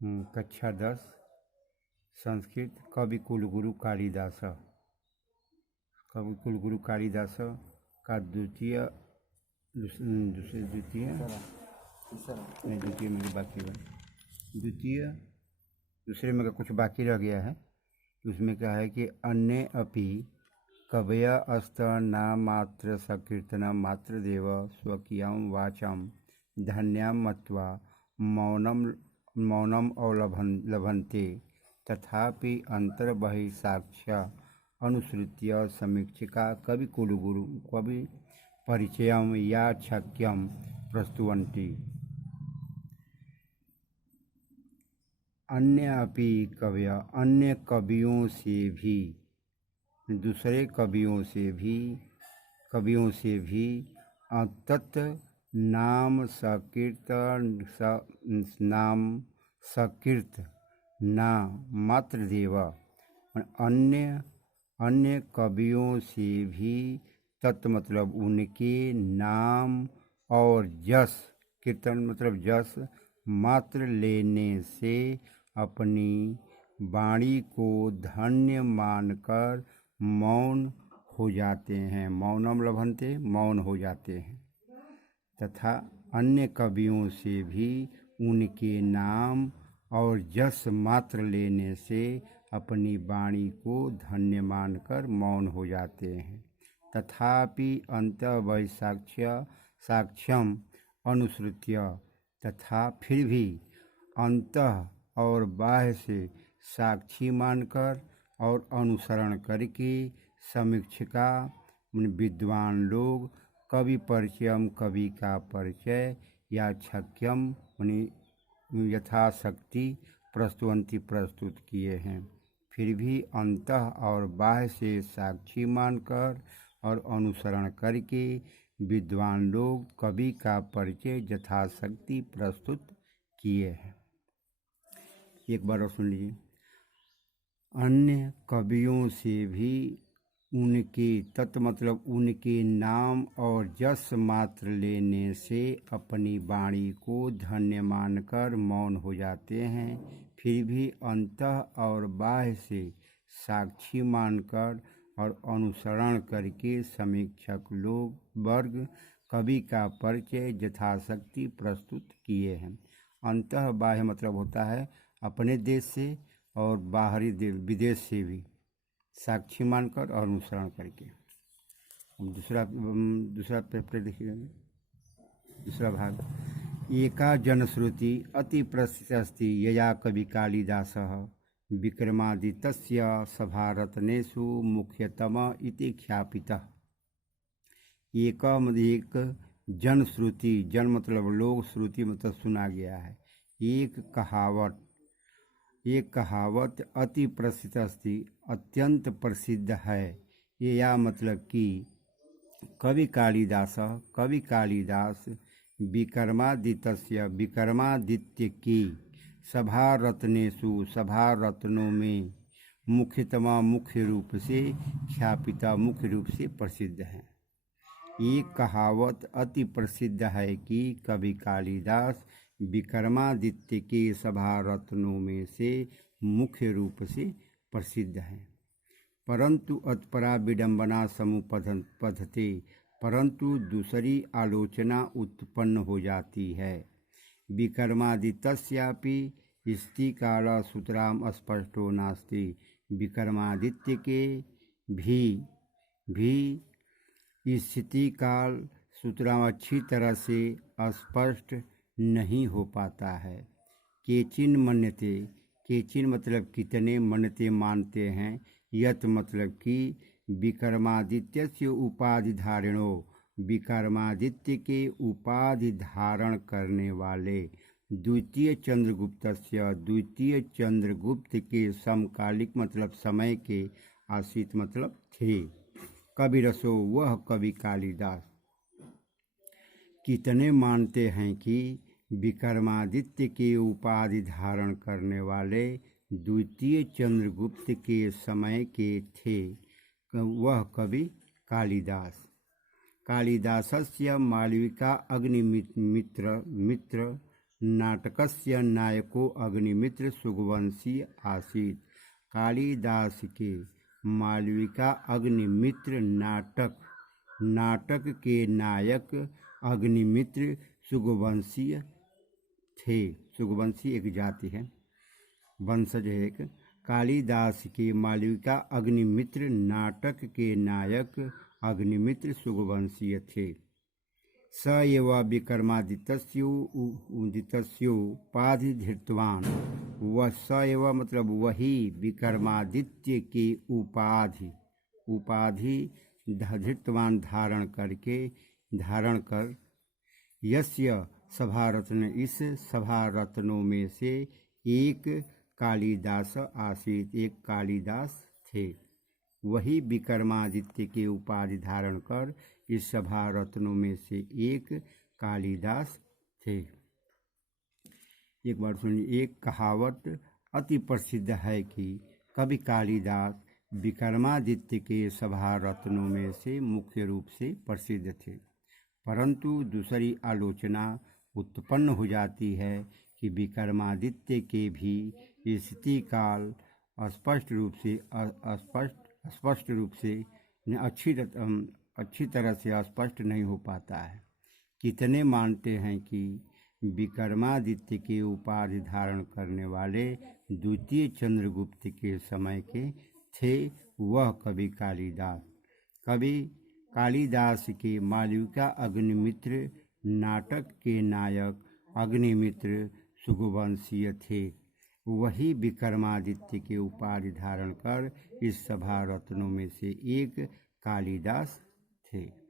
कक्षा 10 संस्कृत कवि कुलगुरु कालिदास। कवि कुलगुरु कालिदास का द्वितीय में बाकी है। दूसरे में कुछ बाकी रह गया है। उसमें क्या है कि अन्य अपि कवय अस्त नाम मात्र सकीर्तन मात्र देव स्वकीयं वाचम धन्याम मत्वा मौनम अवलभन्ते तथापि अंतर्बहिर्साक्ष्य अनुसृत्य समीक्षिका कवि कुलगुरु कवि परिचयम या छक्यम प्रस्तुवन्ति। अन्य अपि कवय अन्य कवियों से भी, दूसरे कवियों से भी तत् नाम सकीर्त ना मात्र देव। अन्य कवियों से भी तत् मतलब उनके नाम और जस, कीर्तन मतलब जस मात्र लेने से अपनी वाणी को धन्य मानकर मौन हो जाते हैं। मौनम लभन्ते, मौन हो जाते हैं। तथा अन्य कवियों से भी उनके नाम और जस मात्र लेने से अपनी वाणी को धन्य मानकर मौन हो जाते हैं। तथापि साक्ष्यम अनुसृत्य, तथा फिर भी अंतः और बाह्य से साक्षी मानकर और अनुसरण करके समीक्षिका विद्वान लोग कवि परिचयम कवि का परिचय या छक्यम यथाशक्ति प्रस्तुवंती प्रस्तुत किए हैं। फिर भी अंतः और बाह्य से साक्षी मानकर और अनुसरण करके विद्वान लोग कवि का परिचय यथाशक्ति प्रस्तुत किए हैं। एक बार और सुन लीजिए। अन्य कवियों से भी उनके तत् मतलब उनके नाम और जस मात्र लेने से अपनी वाणी को धन्य मानकर मौन हो जाते हैं। फिर भी अंतः और बाह्य से साक्षी मानकर और अनुसरण करके समीक्षक लोग वर्ग कवि का परिचय यथाशक्ति प्रस्तुत किए हैं। अंतः बाह्य मतलब होता है अपने देश से और बाहरी विदेश से भी साक्षी मानकर और अनुसरण करके। दूसरा पेपर देखिएगा। दूसरा भाग। एका जनश्रुति अति प्रसिद्ध अस्ति यया कवि कालिदासः विक्रमादित्यस्य सभारत्नेषु मुख्यतम इति ख्यापितः। एक जनश्रुति, जन मतलब लोग, श्रुति मतलब सुना गया है। एक कहावत अति प्रसिद्ध अस्ति अत्यंत प्रसिद्ध है। यया मतलब कि कवि कालिदास विक्रमादित्य की सभा रत्नों में मुख्य रूप से ख्यापिता मुख्य रूप से प्रसिद्ध है। एक कहावत अति प्रसिद्ध है कि कवि कालिदास विक्रमादित्य के सभा रत्नों में से मुख्य रूप से प्रसिद्ध है। परंतु अत्परा विडंबना समुपपद्यते, परंतु दूसरी आलोचना उत्पन्न हो जाती है। विक्रमादित्यस्यापि स्थितिकाल सूत्राम स्पष्टो नास्ति। विक्रमादित्य के भी स्थिति काल सूत्राम अच्छी तरह से स्पष्ट नहीं हो पाता है। केचिन मन्यते, केचिन मतलब कितने, मन्यते मानते हैं, यत मतलब कि विक्रमादित्य से उपाधि धारणो, विक्रमादित्य के उपाधि धारण करने वाले द्वितीय चंद्रगुप्त के समकालिक मतलब समय के आश्रित मतलब थे। कविरसो वह कवि कालिदास कितने मानते हैं कि विक्रमादित्य के उपाधि धारण करने वाले द्वितीय चंद्रगुप्त के समय के थे। वह कवि कालिदासस्य मालविका अग्निमित्र नाटकस्य नायको अग्निमित्र सुगवंशी आसीत्। कालिदास के मालविका अग्निमित्र नाटक के नायक अग्निमित्र सुगवंशी थे। सुगवंशी एक जाति है, वंशज है एक। कालिदास के मालविका अग्निमित्र नाटक के नायक अग्निमित्र सुगवंशीय थे। स एव विक्रमादित्योपाधि धृतवान। वह स एव मतलब वही विक्रमादित्य की उपाधि धृतवान धारण कर यस्य सभारत्न इस सभारत्नों में से एक कालिदास आसीत, एक कालिदास थे। वही विक्रमादित्य के उपाधि धारण कर इस सभारत्नों में से एक कालिदास थे। एक बार सुनिए, एक कहावत अति प्रसिद्ध है कि कवि कालिदास विक्रमादित्य के सभारत्नों में से मुख्य रूप से प्रसिद्ध थे, परंतु दूसरी आलोचना उत्पन्न हो जाती है कि विक्रमादित्य के भी स्थिति काल स्पष्ट रूप से अच्छी तरह से स्पष्ट नहीं हो पाता है। कितने मानते हैं कि विक्रमादित्य के उपाधि धारण करने वाले द्वितीय चंद्रगुप्त के समय के थे वह कवि कालिदास के मालविका अग्निमित्र नाटक के नायक अग्निमित्र सुगवंशीय थे। वही विक्रमादित्य के उपाधि धारण कर इस सभारत्नों में से एक कालिदास थे।